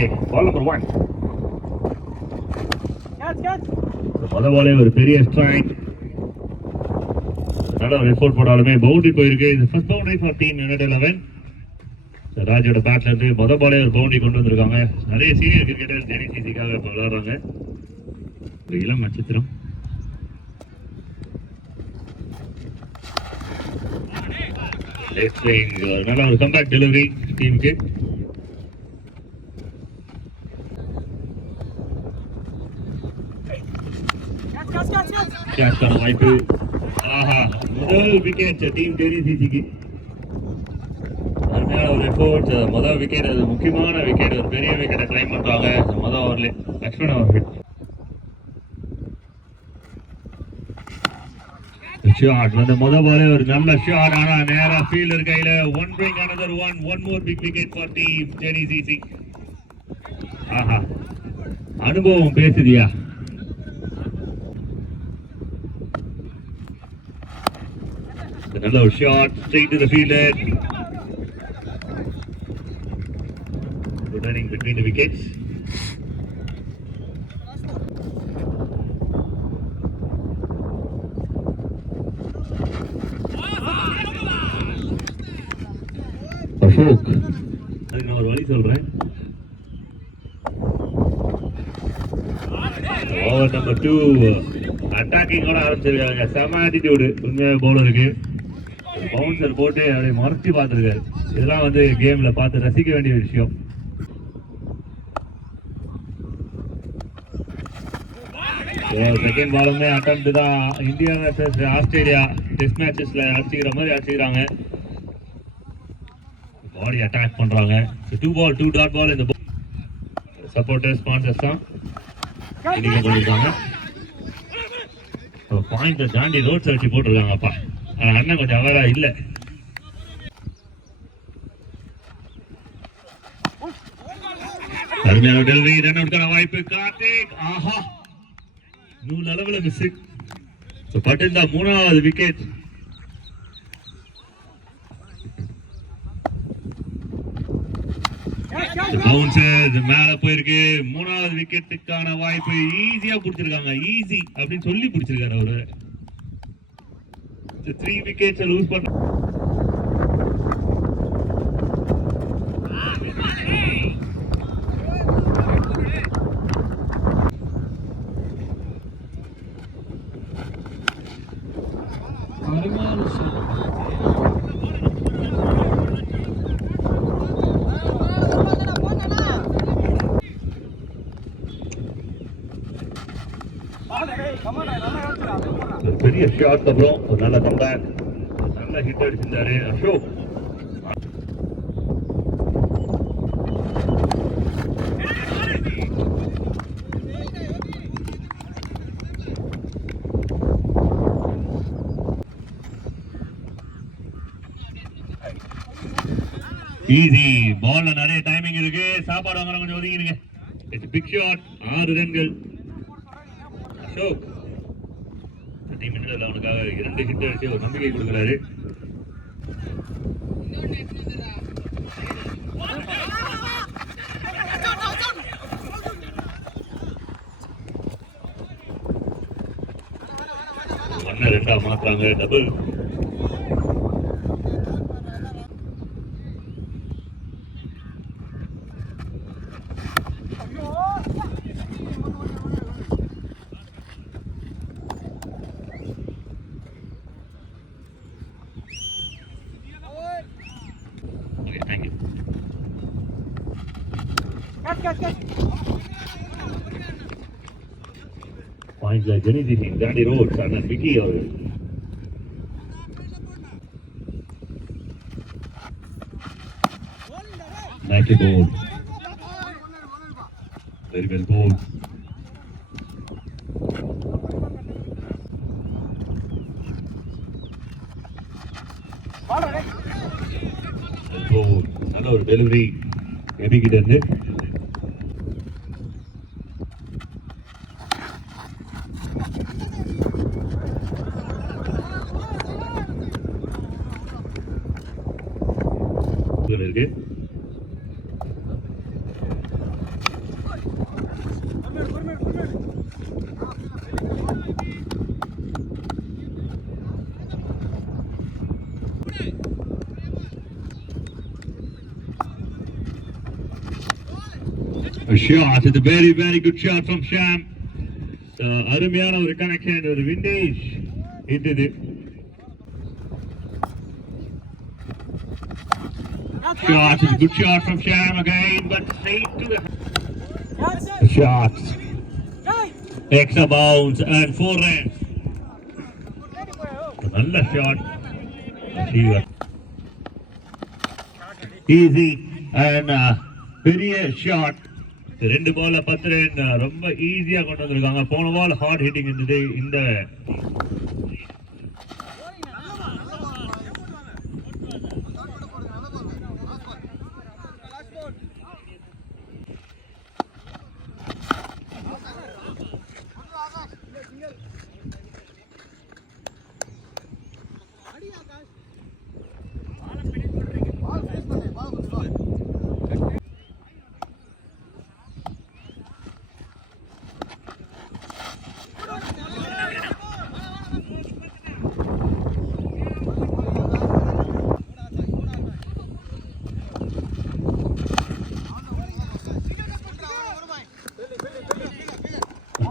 ஓகே பால் நம்பர் 1 முதல் பாலே ஒரு பெரிய ஸ்ட்ரைக். நல்ல ஒரு எஃபோர்ட் போடாலுமே பவுண்டரி போயிருக்கு. இது first boundary for team United 11. ராஜோட பேட்ல இருந்து முதல் பாலே ஒரு பவுண்டரி கொண்டு வந்திருக்காங்க. நிறைய சீனியர் கிரிக்கெட்டர் ஜெனிசிசிக்காக இப்போ விளையாடுறாங்க. ஒரு இளம் நட்சத்திரம். நல்ல ஒரு கம்பேக் டெலிவரி டீமுக்கு. கேட்ச்கான வாய்ப்பு. ஆஹா, முதல் விக்கெட் டீம் ஜெனிசிசிக்கு. அருமையான ஒரு எஃபோர்ட். முதல் விக்கெட், அது முக்கியமான விக்கெட். ஒரு பெரிய விக்கெட்டை கிளைம் பண்றாங்க முதல் ஓவர்ல. லக்ஷ்மண் அவர்கள் ஷாட் வந்து முதல் பாலே ஒரு நல்ல ஷாட். ஆனா நேரா ஃபீல்டர் கையில. One bring another one more big wicket for team ஜெனிசிசி. ஆஹா, அனுபவம் பேசுதியா. நல்ல ஒரு ஷாட் straight to the fielder. Running between the wickets. Ashok, அதுக்கு நான் ஒரு வழி சொல்றேன். ஓவர் நம்பர் 2 அட்டாக்கிங்கோட ஆரம்பிச்சிருக்காங்க. செம ஆட்டிடியூடு உண்மையாக பவுலருக்கு. பவுன்சர் போட்டு அப்படியே மறைச்சி பார்த்துருக்காரு. இதெல்லாம் வந்து கேம்ல பார்த்து ரசிக்க வேண்டிய விஷயம். செகண்ட் பாலுமே அட்டெம்ப்ட் தான். இந்தியா வர்சஸ் ஆஸ்திரேலியா டெஸ்ட் மேட்சஸ்ல அடிச்சுக்கிற மாதிரி அடிச்சுக்கிறாங்க. பாடி அட்டாக் பண்றாங்க. 2 ball 2 dot ball இந்த சப்போர்ட்டர்ஸ் ஸ்பான்சர்ஸ் தான் இன்னைக்கு பண்ணிருக்காங்க. பாயிண்ட தாண்டி ரோட்ஸ் வச்சு போட்டிருக்காங்கப்பா. அண்ணன் கொஞ்சம் அவரா இல்ல. அருமையான டெலிவரி. ரன் அவுட்கான வாய்ப்பு கார்த்திக். ஆஹா, 100 அளவுல மிஸ். பட்டிருந்தா 3வது விக்கெட். பவுன்சர் மேல போயிருக்கு. 3வது விக்கெட்டுக்கான வாய்ப்பு. ஈஸியா புடிச்சிருக்காங்க. ஈஸி அப்படின்னு சொல்லி புடிச்சிருக்காரு அவரு. 3 wickets லூஸ் பண்ண. பெரிய ஷாட். அப்புறம் ஒரு நல்ல கம்பேக். நல்ல ஹிட் அடிச்சிருந்தாரு அசோக். ஈஸி பால்ல நிறைய டைமிங் இருக்கு. சாப்பாடு வாங்குற கொஞ்சம் ஒதுங்கிருங்க. It's big shot. 6 ரன்கள். அசோக் டீம் இன்னும் அவனுக்காக 2 ஹிட் அடிச்சு ஒரு நம்பிக்கை கொடுக்குறாரு. ஒன்னு 2 மாத்துறாங்க. Double. Thank you. Points like Genesisi, Dandy Rhodes, and Vicky over. Nicely bowled. Very well bowled. நல்ல ஒரு டெலிவரி எபிகிட்ட இருந்து. இருக்கு A shot, it's a very, very good shot from Sham. அருமையான ஒரு கனெக்ஷன், ஒரு விண்டேஜ் இட்டது. Shot, it's a good shot from Sham again, but straight to the shot. Extra bounce and 4 runs. நல்ல ஷாட். Easy and பெரிய ஷாட். 2 பால்ல 10 ரன் ரொம்ப ஈஸியா கொண்டு வந்திருக்காங்க. போன பால் ஹார்ட் ஹிட்டிங் இருந்தது. இந்த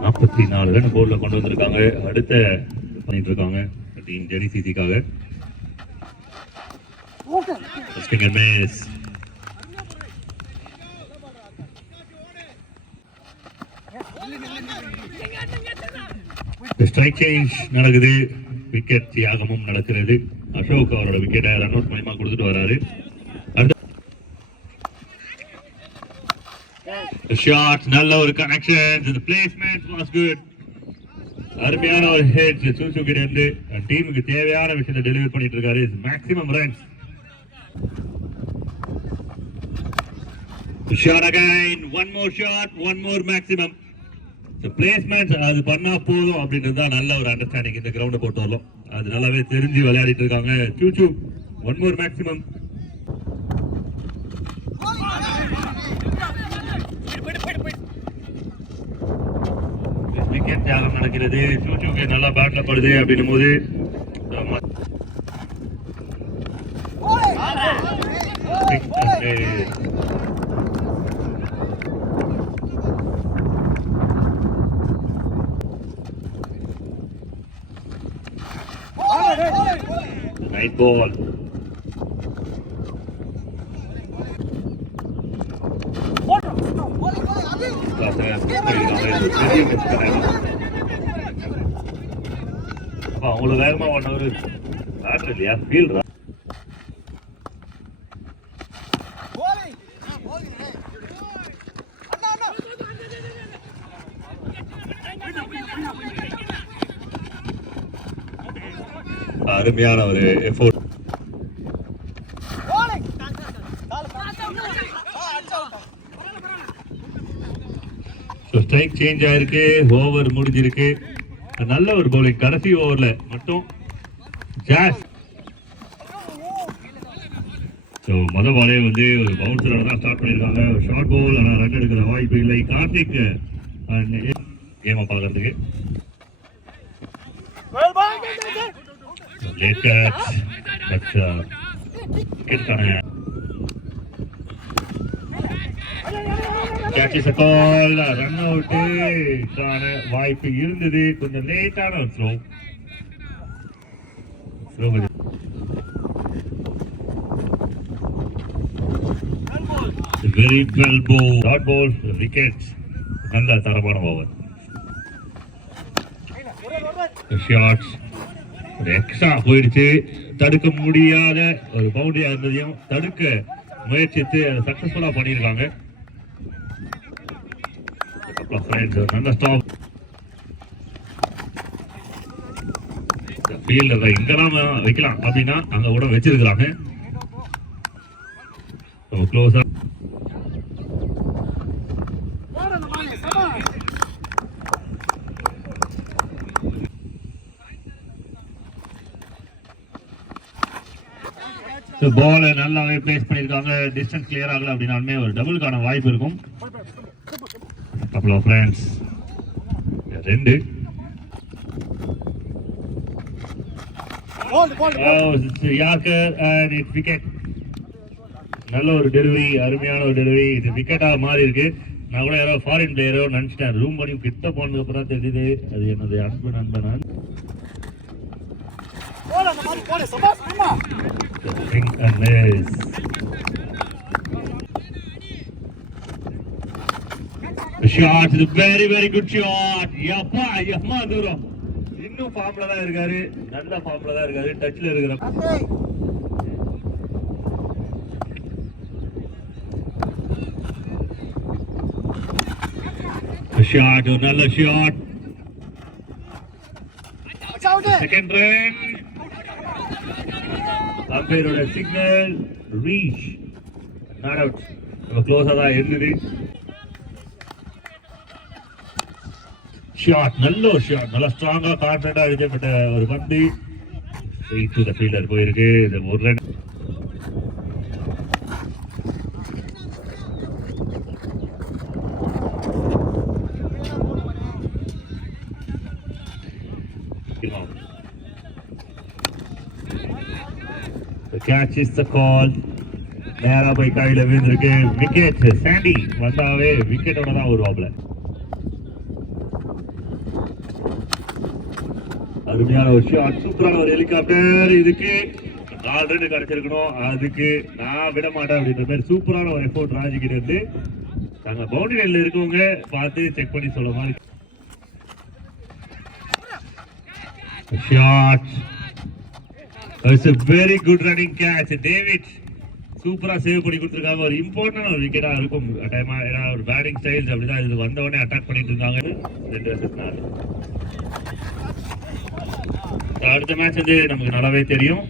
நாற்பத்தி 4 ரன் போர்ட்ல கொண்டு வந்திருக்காங்க. அடுத்த பண்ணிட்டு இருக்காங்க டீம் ஜெடிசிசிக்காக. ஸ்ட்ரைக் சேஞ்ச் நடக்குது. விக்கெட் தியாகமும் நடக்கிறது. அசோக் அவரோட விக்கெட்டை ரன் அவுட் மூலமா கொடுத்துட்டு வராரு. ஷாட், நல்ல ஒரு connection. The placement was good. அருமையான ஒரு ஹிட் சூசுகிட்ட இருந்து டீமுக்கு தேவையான விஷயத்தை டெலிவரி பண்ணிட்டு இருக்காரு. Maximum runs. Shot again, one more shot, one more maximum. The placement அது பண்ணா போதும் அப்படின்றது தான் நல்ல ஒரு அண்டர்ஸ்டாண்டிங் இந்த கிரவுண்டை பொறுத்த வரலாம். அது நல்லாவே தெரிஞ்சு விளையாடிட்டு இருக்காங்க. சூச்சு one more maximum. விக்கெட் தியாகம் நடக்கிறது. சூச்சுக்கு நல்லா பேட்ல படுது அப்படின்னும் போது nice ball. அவ்வளவு வேகமா ஒன்னொரு பேட்டர் இல்லையா ஃபீல்டரா? அருமையான ஒரு எஃபோர்ட். ஸ்ட்ரைக் சேஞ்ச் ஆயிருக்கு. ஓவர் முடிஞ்சிருக்கு. நல்ல ஒரு பவுலிங் கடைசி ஓவர்ல மட்டும் ஜாஸ். முத பாலே வந்து ஒரு பவுன்சரோட தான் ஸ்டார்ட் பண்ணியிருக்காங்க. ஷார்ட் பவுல், ஆனால் ரன் எடுக்கிற வாய்ப்பு இல்லை. கார்த்திக் கேமை பார்க்கறதுக்கு ரன் அவுட்டுக்கான வாய்ப்பு இருந்தது. கொஞ்சம் லேட்டான ஒரு throw. Very well bowl. Dot ball, wicket. நல்ல தரமான ஓவர். ஷாட்ஸ் எக்ஸ்ட்ரா போயிடுச்சு. தடுக்க முடியாத ஒரு பவுண்டரியா இருந்ததையும் தடுக்க முயற்சித்து அதை சக்சஸ்ஃபுல்லா பண்ணியிருக்காங்க. நல்ல ஸ்டாப். ஃபீல்டர் எங்கெல்லாம் வைக்கலாம் அப்படின்னா அங்க கூட வச்சிருக்கிறாங்க. க்ளோஸா பால் நல்லாவே பிளேஸ் பண்ணிருக்காங்க. டிஸ்டன்ஸ் கிளியர் ஆகல அப்படின்னாலுமே ஒரு டபுளுக்கான வாய்ப்பு இருக்கும். couple of runs. 2. Yorker and it's wicket. நல்ல ஒரு டெலிவரி, அருமையான ஒரு டெலிவரி. இது விக்கெட்டா மாறி இருக்கு. நான் கூட யாரோ ஃபாரின் பிளேயரோ நினைச்சிட்டேன். ரூம் பண்ணி கிட்ட போனதுக்கு அப்புறம் தெரியுது அது என்னது அன்பு நண்பன். Shot, very very good shot. யப்பா யம்மா தூரம். இன்னும் ஃபார்ம்ல தான் இருக்காரு, நல்ல ஃபார்ம்ல தான் இருக்காரு, டச்ல இருக்கிற. ஷாட், ஒரு நல்ல ஷாட். Second run. அம்பையரோட சிக்னல் ரீச், நாட் அவுட். நம்ம க்ளோஸா தான் இருந்தது. ஷாட், நல்ல ஒரு ஷாட், நல்லா ஸ்ட்ராங்கா கான்ஃபிடண்டா அடிக்கப்பட்ட ஒரு பந்து ஸ்ட்ரெயிட் டு தி ஃபீல்டர் போயிருக்கு. இது ஒரு run. The catch is the call. நேரா போய் கையில விழுந்திருக்கு. விக்கெட். சாண்டி வந்தாவே விக்கெட்டோட தான் வருவாப்ல. அருமையான ஒரு ஷாட், சூப்பரான ஒரு ஹெலிகாப்டர். இதுக்கு 4 ரன் கிடைச்சிருக்கணும், அதுக்கு நான் விட மாட்டேன் அப்படின்ற மாதிரி சூப்பரான ஒரு எஃபோர்ட் ராஜிக்கிட்ட இருந்து. நாங்க பவுண்டரி லைன்ல இருக்கவங்க பார்த்து செக் பண்ணி சொல்ல மாதிரி. Shot. It's a very good running catch. David சூப்பரா சேவ் பண்ணி கொடுத்துருக்காங்க. ஒரு இம்பார்ட்டன்ட் ஒரு விக்கெட்டா இருக்கும் டைமா. ஏன்னா ஒரு பேட்டிங் ஸ்டைல்ஸ் அப்படிதான் இது வந்த உடனே அட்டாக் பண்ணிட்டு இருந்தாங்க. 2 ரன்ஸ்னால அடுத்த மேட்ச் வந்து நமக்கு நல்லாவே தெரியும்.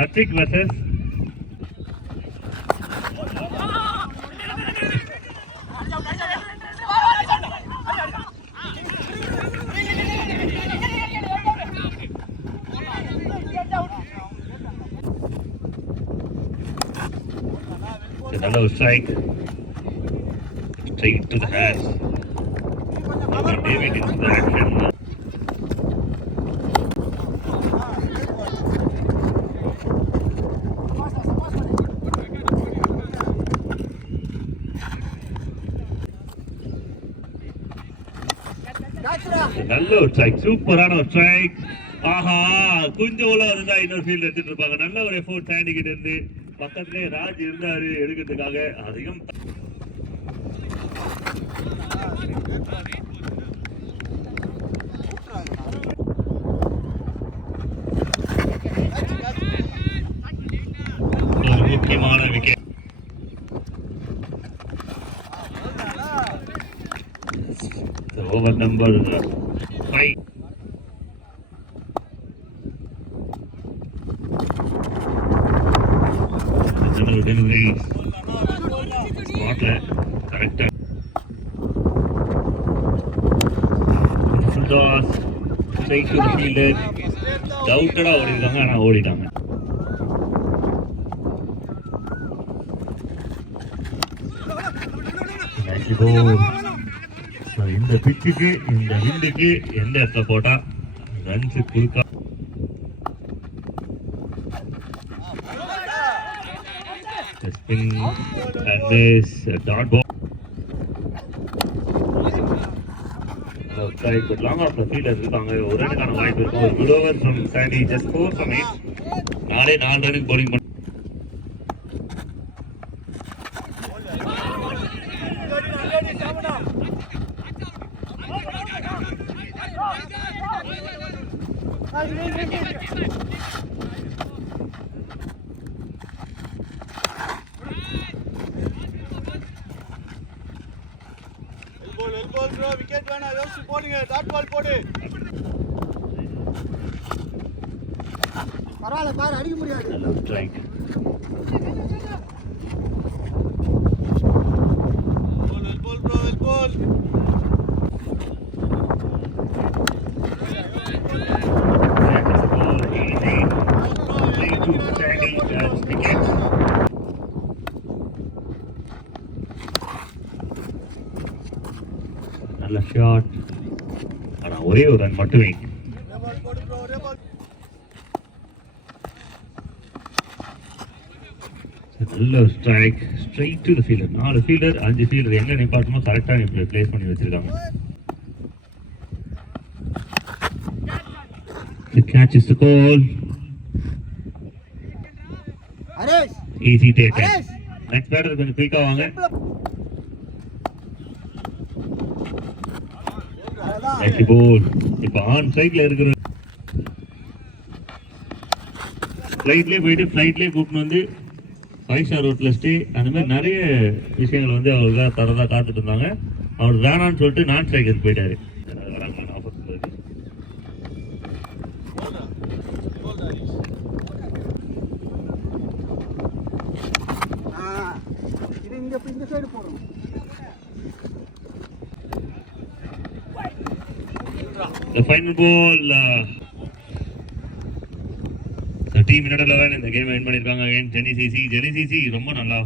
Hat-trick versus another strike straight to the hands. David into the action. நல்ல ஒரு ஸ்ட்ரைக், சூப்பரான ஒரு ஸ்ட்ரைக். ஆஹா, கொஞ்சம் உள்ள இருந்தா இன்னொரு ஃபீல்ட் எடுத்துட்டு இருப்பாங்க. நல்ல ஒரு எஃபோர்ட் சாண்டி கிட்ட இருந்து. பக்கத்திலே ராஜ் இருந்தாரு எடுக்கிறதுக்காக. அதிகம் ஒரு முக்கியமான wicket. Over number 5. delivery spotlight correct. Full toss straight to the fielder. Doubted ஓடிட்டாங்க, ஆனா ஓடிட்டாங்க. இந்த பிச்சுக்கு இந்த விண்டுக்கு எந்த இடத்துல போட்டா ரன்ஸ் குறுக்கா. Spin and miss, dot ball. Right, but long off the field as well. ஒரு ரன்னுக்கான வாய்ப்பு இருக்கும். ஒரு good over from Sandy, just 4 from 8. 4 ரன்னுக்கு bowling பண்ண. Elbow bro, wicket வேணா, யோசி போடுங்க, டாட் பால் போடு. பரவாயில்ல பாரு, அடிக்க முடியாது. ஸ்ட்ரைக். Elbow bro, elbow. நல்ல ஷாட். ஒரே ஒரு ரன் மட்டுமே. ஒரே பால் போடு ப்ரோ, ஒரே பால். நல்ல strike straight to the fielder. 4 ஃபீல்டர் 5 ஃபீல்டர் எங்க நிப்பாட்டணுமோ கரெக்டா பிளேஸ் பண்ணி வச்சிருக்காங்க. The catch is the goal. Haresh Easy take. Haresh Next batter கொஞ்சம் குயிக்கா வாங்க. Lucky ball. இப்போ ஆன் ஸ்ட்ரைக்ல இருக்கிற ஃப்ளைட்லயே போயிட்டு ஃப்ளைட்லயே கூப்பிட்டு வந்து 5 ஸ்டார் ரோட்ல ஸ்டே அந்த மாதிரி நிறைய விஷயங்கள் வந்து அவருக்கு தரதா காத்துட்டு இருந்தாங்க. அவர் வேணான்னு சொல்லிட்டு நான் ஸ்ட்ரைக்கருக்கு போயிட்டாரு. இது இந்த சைடு போறோம். The final ball. The team in the 11 இந்த கேம் வின் பண்ணிருக்காங்க. ஜெனி சிசி ரொம்ப நல்லா